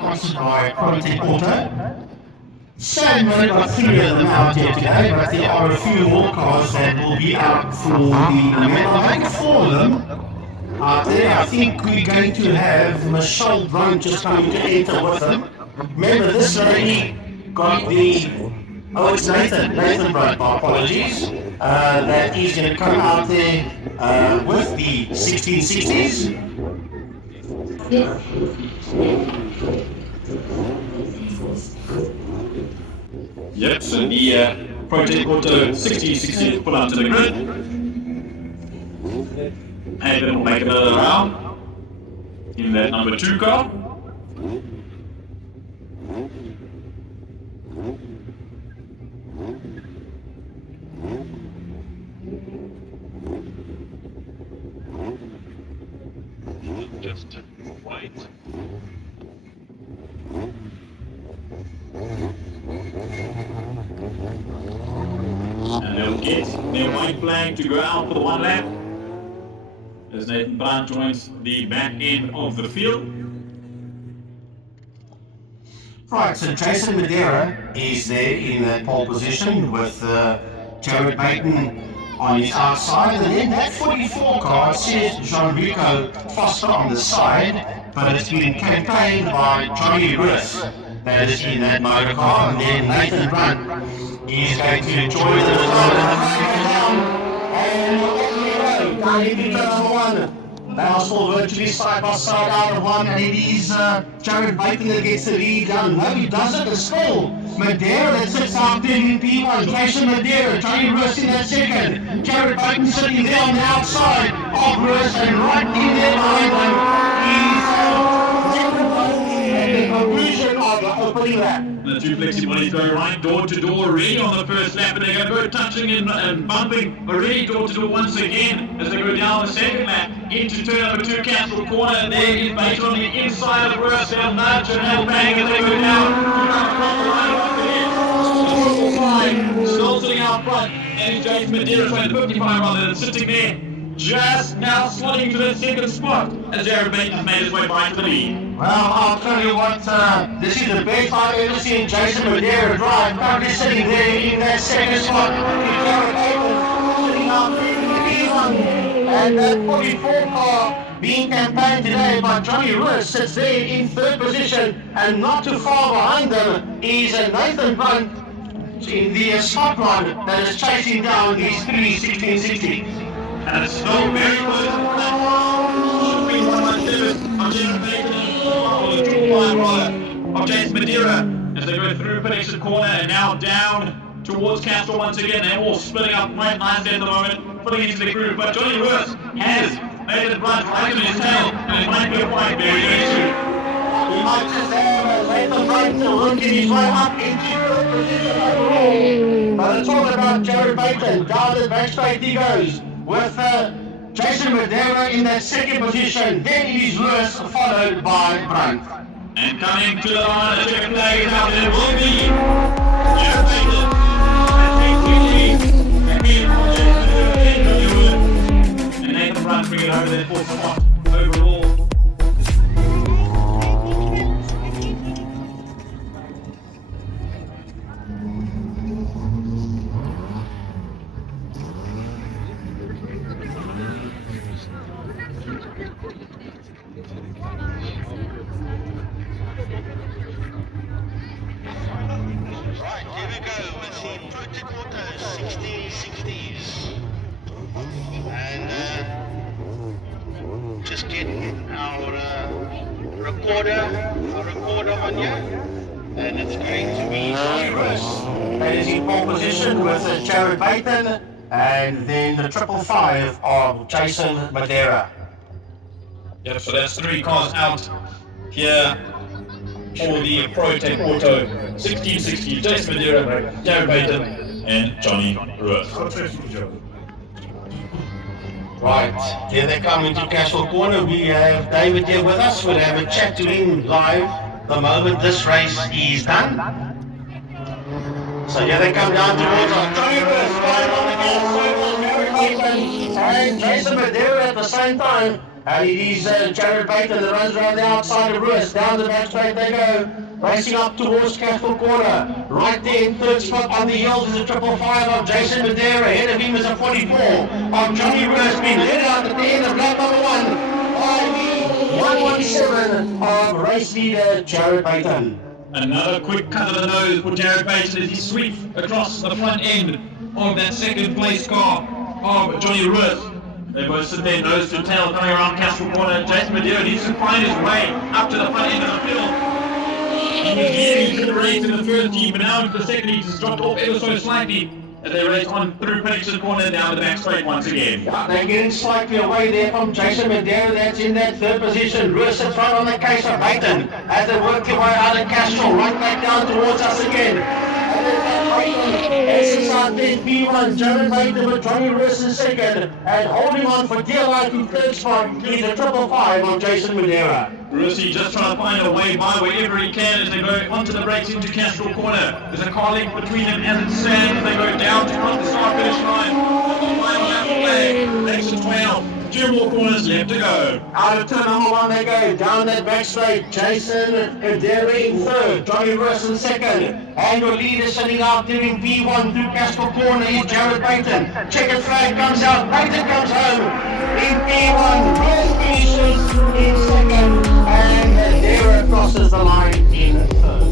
sponsored by Protect Auto. Sad we've got 3 of them out here today, but there are a few more cars that will be out for the event. I'll make 4 of them out there. I think we're going to have Michelle Brunt just coming to enter with them. Remember, this lady got the... Oh, it's Nathan Brunt, my apologies. That is going to come out there with the 1660s. Yep, so the Project Auto 1660 is put onto the grid. And then we'll make another round in that number 2 car. Just wait. And they'll get their white flag to go out for the 1 lap as Nathan Brunt joins the back end of the field. Right, so Jason Madeira is there in that pole position with Jared Baton on his outside, and then that 44 car says Jean-Rico Foster on the side, but it's been campaigned by Johnny Russ that is in that motor car, and then Nathan Brunt is going to join the down into number 1. They are still virtually side by side out of 1, and it is Jared Baton that gets the lead down. No, he doesn't, but still Madeira that sits out there in P1. Jason Madeira, Johnny Russ in that second. Jared Baton sitting there on the outside of Russ, and right in there behind him is the conclusion of the opening lap. The 2 flexi bodies go right door to door already on the first lap, and they're going to go touching and bumping already door to door once again as they go down the second lap into turn number 2, Castle Corner. And there is Baton on the inside of Russ. They'll nudge and they'll bang as they go down to the line. Still sitting out front, and it's Jason Madeira trying to 55 rather than sitting there. Just now sliding to the second spot as Jared Baton has made his way back to the lead. Well, I'll tell you what, this is the best I've ever seen Jason Madeira drive. Currently sitting there in that second spot. Jared Baton sitting out there in the P1. And that 44 car being campaigned today by Johnny Russ sits there in 3rd position. And not too far behind them is Nathan Brunt in the spotlight that is chasing down these 3 1660s. And it's still very close to the should be 117 of Jared Baton or the 2-5 rather of Jason Madeira as they go through Peterson Corner and now down towards Castle once again. They're all splitting up right nicely at the moment, putting into the groove. But Johnny Russ has made it right in his tail, and it might be a fight very, very soon. He might just have Nathan Brunt looking his way up into the position overall. But it's all about Jared Baton. Down the back straight he goes, with Jason Madeira in that second position. Then it is Lewis, followed by Brunt. And coming to the line, the second flag is out, and it will be Jared Baton. And Nathan Brunt bring it over there for spot overall. Right, here we go with the Project Auto 1660s. And just getting our recorder on here. And it's going to be Johnny Russ. That is in pole position with Jared Baton, and then the 555 of Jason Madeira. Yeah, so that's 3 cars out here for the Protect Auto 1660, Jason Madeira, Jared Baton, and Johnny Russ. Right, here they come into Castle Corner. We have David here with us. We'll have a chat to him live the moment this race is done. So here they come down towards us. Johnny Russ right on the gas, Jared Baton and Jason Madeira at the same time. And it is Jared Baker that runs around the outside of Lewis. Down the back straight they go. Racing up towards Castle Corner. Right there in third spot on the heels is a 555 of Jason Madeira. Ahead of him is a 44 of Johnny Lewis. Being led out at the end of lap number 1 by the 117 of race leader Jared Baker. Another quick cut of the nose for Jared Baker as he sweeps across the front end of that second place car of Johnny Lewis. They both sit there nose to tail coming around Castle Corner. Jason Madeira needs to find his way up to the front end of the field. He was leading to the race in the first heat, but now into the second heat has dropped off ever so slightly as they race on through Paxton Corner down the back straight once again. Yeah, they're getting slightly away there from Jason Madeira. That's in that third position. Lewis sits right on the case of Baton as they work their way out of Castrol, right back down towards us again. And then SSR 10 P1, Jared Baton with Johnny Lewis in second, and holding on for dear life in third spot is a 555 of Jason Madeira. Russi just trying to find a way by wherever he can as they go onto the brakes into Castrol Corner. There's a car link between them as it stands as they go down towards the start finish line. On the final lap flag, exit 12. 2 more corners left to go. Out of turn number 1 they go, down that back straight, Jason Madeira in third, Johnny Lewis in second, and your leader sitting out there in P1 through Castrol Corner is Jared Baton. Checkered flag comes out, Baton comes home in P1, Lewis finishes in second, and Madeira crosses the line in third.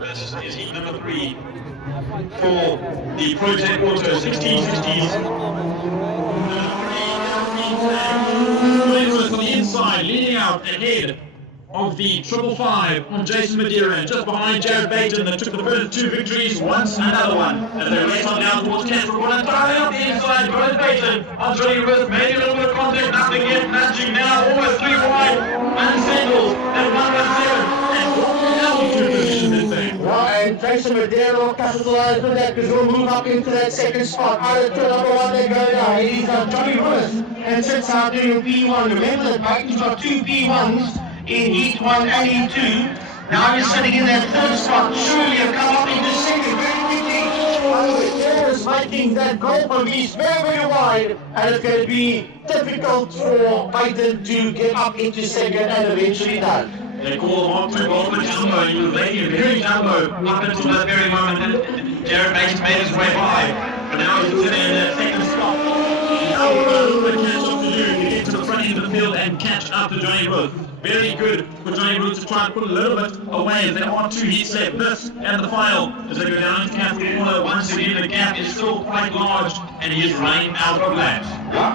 This is heat number 3 for the Project Auto 1660s. On the inside, leading out ahead of the 555 on Jason Madeira, just behind Jared Baton that took the first 2 victories, once another one. As they race on down towards Castle Corner, driving up the inside, Jared Baton on Johnny Lewis, maybe a little bit of contact, nothing yet, matching now, almost 3 wide, and singles, and 117, and walking down to position this thing. And Jason Madeira will capitalize with that because we'll move up into that second spot. Out of turn number 1 they go now. It is Johnny Lewis and sits out there in P1. Remember that Baton's got 2 P1s in Heat 1 and Heat 2. Now he's sitting in that third spot. Surely he'll come up into second very quickly. Madeira is making that goal for me very, very wide, and it's going to be difficult for Baton to get up into second, and eventually does. They call him on to go for Jumbo, and he was making a very Jumbo up until that very moment that Jared Bates made his way by. But now he's sitting in that second spot. Now we've got a little bit of catch up to do to get to the front end of the field and catch up to Johnny Lewis. Very good for Johnny Lewis to try and put a little bit away as there are 2 heats left. This and the final as they go down into Castle Corner. Once again, the gap is still quite large and he is running out of laps.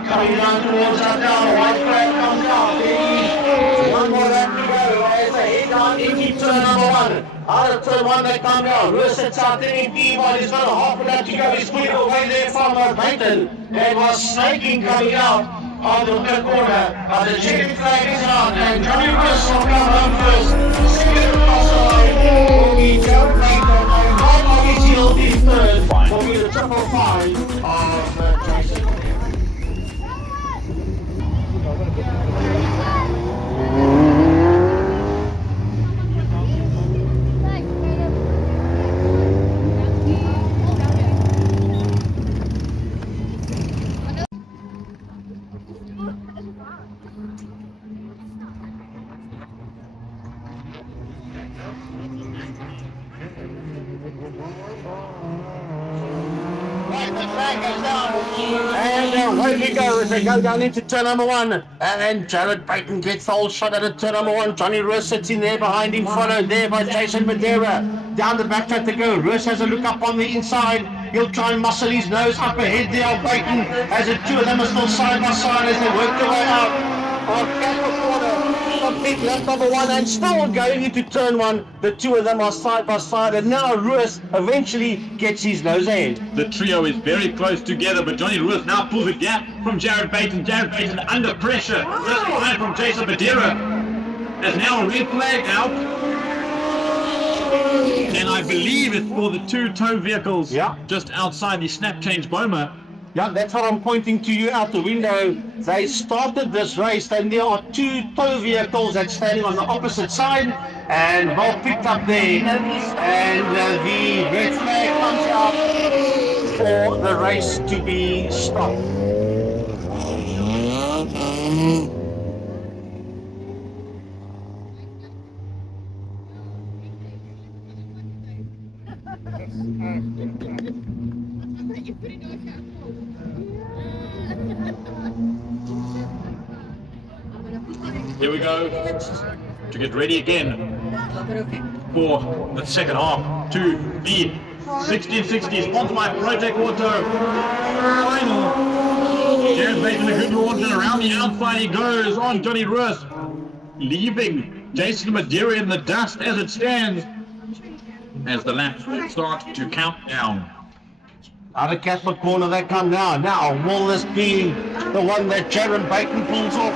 Coming down towards us now, the white flag comes out. There is 1 more lap to go. As they head down into turn number 1. Out of turn 1 they come down. Lewis sits out there in P1. He's got a half a lap to go. He's putting away there from Baton. And was snaking coming out on the third corner. The chicken flag is out, and Johnny Lewis will come home first. Second across the line will be Jared Baton, and right on his heels in third will be the 555 of Jason. Right, the flag goes down. away we go as they go down into turn number 1. And Jared Payton gets the whole shot at turn number 1. Johnny Russ sits in there behind him, followed there by Jason Madeira. Down the back track to go. Russ has a look up on the inside. He'll try and muscle his nose up ahead there of Payton as the two of them are still side by side as they work their way out of Castle Corner. Complete lap number 1 and still going into turn 1. The two of them are side by side and now Russ eventually gets his nose ahead. The trio is very close together, but Johnny Ruiz now pulls a gap from Jared Payton. Jared Payton under pressure, just behind from Jason Madeira. There's now a red flag out. And I believe it's for the two tow vehicles just outside the snap change Boma. Yeah, that's what I'm pointing to you out the window. They started this race and there are two tow vehicles that's standing on the opposite side and both picked up there. And the red flag comes out for the race to be stopped. Here we go to get ready again for the second half to the 1660 sponsored by Project Auto final. Jared Payton a good launch and around the outside he goes on Johnny Russ, leaving Jason Madeira in the dust as it stands as the laps start to count down. Out of Castle Corner they come now. Now, will this be the one that Jared Payton pulls off?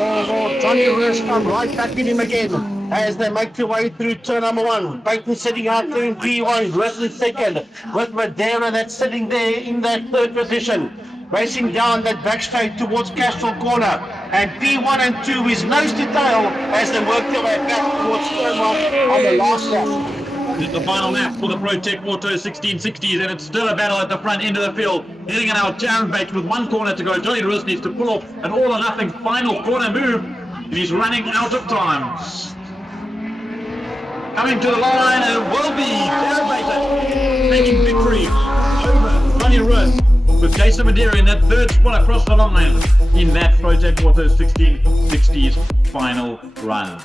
Or Johnny Russ come right back in him again as they make their way through turn number 1. Payton sitting out there in P1, Russ in second, with Madeira that's sitting there in that third position. Racing down that back straight towards Castle Corner. And P1 and 2 is nose to tail as they work their way back towards turn 1 on the last lap. This is the final lap for the Protect Auto 1660s, and it's still a battle at the front end of the field. Heading out Jared Payton with one corner to go. Johnny Ruiz needs to pull off an all-or-nothing final corner move, and he's running out of time. Coming to the line, and it will be Jared Payton taking victory over Johnny Ruiz with Jason Madeira in that third spot across the line in that Protect Auto 1660s final run.